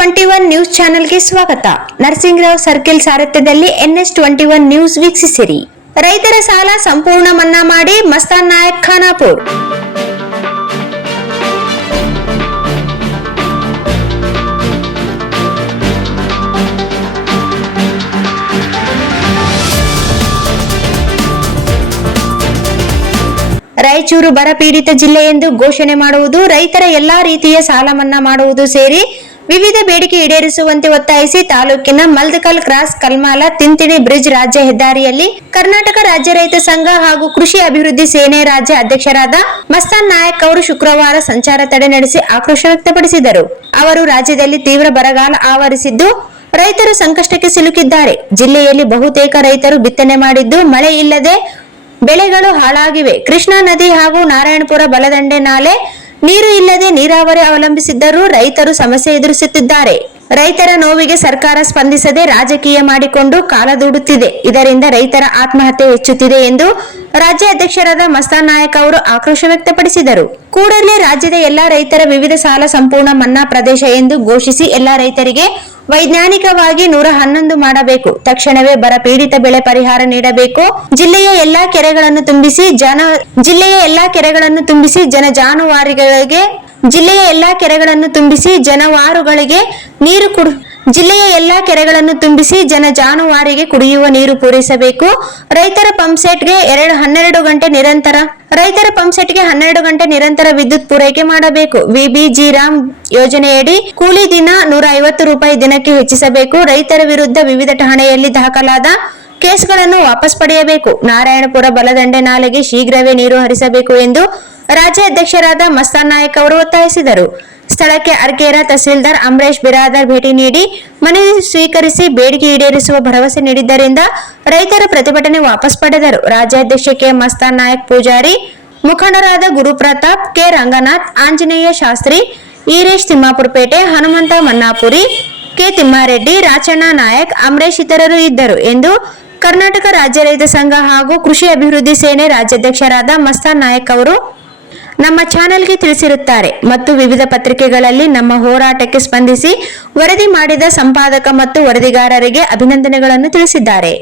NS21 news ಚಾನೆಲ್ಗೆ ಸ್ವಾಗತ. Narasingarao circle ಸಾರಥ್ಯದಲ್ಲಿ NS21 ನ್ಯೂಸ್ ವೀಕ್ಷಿಸಿರಿ. ರೈತರ ಸಾಲ ಸಂಪೂರ್ಣ ಮನ್ನಾ ಮಾಡಿ ಮಸ್ತಾನ್ ನಾಯಕ್ ಖಾನಾಪುರ್. ರಾಯಚೂರು ಬರಪೀಡಿತ ಜಿಲ್ಲೆ ಎಂದು ಘೋಷಣೆ ಮಾಡುವುದು, ರೈತರ ಎಲ್ಲಾ ರೀತಿಯ ಸಾಲ ಮನ್ನಾ ಮಾಡುವುದು ಸೇರಿ ವಿವಿಧ ಬೇಡಿಕೆ ಈಡೇರಿಸುವಂತೆ ಒತ್ತಾಯಿಸಿ ತಾಲೂಕಿನ ಮಲ್ದಕಲ್ ಕ್ರಾಸ್ ಕಲ್ಮಾಲ ತಿಂತಿಣಿ ಬ್ರಿಡ್ಜ್ ರಾಜ್ಯ ಹೆದ್ದಾರಿಯಲ್ಲಿ ಕರ್ನಾಟಕ ರಾಜ್ಯ ರೈತ ಸಂಘ ಹಾಗೂ ಕೃಷಿ ಅಭಿವೃದ್ಧಿ ಸೇನೆ ರಾಜ್ಯ ಅಧ್ಯಕ್ಷರಾದ ಮಸ್ತಾನ್ ನಾಯಕ್ ಅವರು ಶುಕ್ರವಾರ ಸಂಚಾರ ತಡೆ ನಡೆಸಿ ಆಕ್ರೋಶ ವ್ಯಕ್ತಪಡಿಸಿದರು. ಅವರು ರಾಜ್ಯದಲ್ಲಿ ತೀವ್ರ ಬರಗಾಲ ಆವರಿಸಿದ್ದು ರೈತರು ಸಂಕಷ್ಟಕ್ಕೆ ಸಿಲುಕಿದ್ದಾರೆ. ಜಿಲ್ಲೆಯಲ್ಲಿ ಬಹುತೇಕ ರೈತರು ಬಿತ್ತನೆ ಮಾಡಿದ್ದು ಮಳೆ ಇಲ್ಲದೆ ಬೆಳೆಗಳು ಹಾಳಾಗಿವೆ. ಕೃಷ್ಣಾ ನದಿ ಹಾಗೂ ನಾರಾಯಣಪುರ ಬಲದಂಡೆ ನಾಲೆ ನೀರು ಇಲ್ಲದೆ ನೀರಾವರಿ ಅವಲಂಬಿಸಿದ್ದರೂ ರೈತರು ಸಮಸ್ಯೆ ಎದುರಿಸುತ್ತಿದ್ದಾರೆ. ರೈತರ ನೋವಿಗೆ ಸರ್ಕಾರ ಸ್ಪಂದಿಸದೆ ರಾಜಕೀಯ ಮಾಡಿಕೊಂಡು ಕಾಲ ದೂಡುತ್ತಿದೆ. ಇದರಿಂದ ರೈತರ ಆತ್ಮಹತ್ಯೆ ಹೆಚ್ಚುತ್ತಿದೆ ಎಂದು ರಾಜ್ಯ ಅಧ್ಯಕ್ಷರಾದ ಮಸ್ತಾನ್ ನಾಯಕ್ ಅವರು ಆಕ್ರೋಶ ವ್ಯಕ್ತಪಡಿಸಿದರು. ಕೂಡಲೇ ರಾಜ್ಯದ ಎಲ್ಲಾ ರೈತರ ವಿವಿಧ ಸಾಲ ಸಂಪೂರ್ಣ ಮನ್ನಾ ಪ್ರದೇಶ ಎಂದು ಘೋಷಿಸಿ ಎಲ್ಲಾ ರೈತರಿಗೆ ವೈಜ್ಞಾನಿಕವಾಗಿ 111 ಮಾಡಬೇಕು. ತಕ್ಷಣವೇ ಬರ ಪೀಡಿತ ಬೆಳೆ ಪರಿಹಾರ ನೀಡಬೇಕು. ಜಿಲ್ಲೆಯ ಎಲ್ಲಾ ಕೆರೆಗಳನ್ನು ತುಂಬಿಸಿ ಜಾನುವಾರುಗಳಿಗೆ ಕುಡಿಯುವ ನೀರು ಪೂರೈಸಬೇಕು. ರೈತರ ಪಂಪ್ಸೆಟ್ಗೆ 12 ಗಂಟೆ ನಿರಂತರ ವಿದ್ಯುತ್ ಪೂರೈಕೆ ಮಾಡಬೇಕು. ವಿಬಿಜಿ ರಾಮ್ ಯೋಜನೆಯಡಿ ಕೂಲಿ ದಿನ 150 ರೂಪಾಯಿ ದಿನಕ್ಕೆ ಹೆಚ್ಚಿಸಬೇಕು. ರೈತರ ವಿರುದ್ಧ ವಿವಿಧ ಠಾಣೆಯಲ್ಲಿ ದಾಖಲಾದ ಕೇಸ್ಗಳನ್ನು ವಾಪಸ್ ಪಡೆಯಬೇಕು. ನಾರಾಯಣಪುರ ಬಲದಂಡೆ ನಾಲೆಗೆ ಶೀಘ್ರವೇ ನೀರು ಹರಿಸಬೇಕು ಎಂದು ರಾಜ್ಯ ಅಧ್ಯಕ್ಷರಾದ ಮಸ್ತಾನ್ ನಾಯಕ್ ಅವರು ಒತ್ತಾಯಿಸಿದರು. ಸ್ಥಳಕ್ಕೆ ಅರ್ಕೇರ ತಹಸೀಲ್ದಾರ್ ಅಮರೇಶ್ ಬಿರಾದರ್ ಭೇಟಿ ನೀಡಿ ಮನವಿ ಸ್ವೀಕರಿಸಿ ಬೇಡಿಕೆ ಈಡೇರಿಸುವ ಭರವಸೆ ನೀಡಿದ್ದರಿಂದ ರೈತರ ಪ್ರತಿಭಟನೆ ವಾಪಸ್ ಪಡೆದರು. ರಾಜ್ಯಾಧ್ಯಕ್ಷ ಕೆ ಮಸ್ತಾನ್ ನಾಯಕ್ ಪೂಜಾರಿ, ಮುಖಂಡರಾದ ಗುರುಪ್ರತಾಪ್, ಕೆ ರಂಗನಾಥ್, ಆಂಜನೇಯ ಶಾಸ್ತ್ರಿ, ಈರೇಶ್ ತಿಮ್ಮಾಪುರಪೇಟೆ, ಹನುಮಂತ ಮನ್ನಾಪುರಿ, ಕೆ ತಿಮ್ಮಾರೆಡ್ಡಿ, ರಾಚಣ್ಣ ನಾಯಕ್, ಅಮರೇಶ್ ಇತರರು ಇದ್ದರು ಎಂದು ಕರ್ನಾಟಕ ರಾಜ್ಯ ರೈತ ಸಂಘ ಹಾಗೂ ಕೃಷಿ ಅಭಿವೃದ್ಧಿ ಸೇನೆ ರಾಜ್ಯಾಧ್ಯಕ್ಷರಾದ ಮಸ್ತಾನ್ ನಾಯಕ್ ಅವರು ನಮ್ಮ ಚಾನೆಲ್ಗೆ ತಿಳಿಸಿರುತ್ತಾರೆ ಮತ್ತು ವಿವಿಧ ಪತ್ರಿಕೆಗಳಲ್ಲಿ ನಮ್ಮ ಹೋರಾಟಕ್ಕೆ ಸ್ಪಂದಿಸಿ ವರದಿ ಮಾಡಿದ ಸಂಪಾದಕ ಮತ್ತು ವರದಿಗಾರರಿಗೆ ಅಭಿನಂದನೆಗಳನ್ನು ತಿಳಿಸಿದ್ದಾರೆ.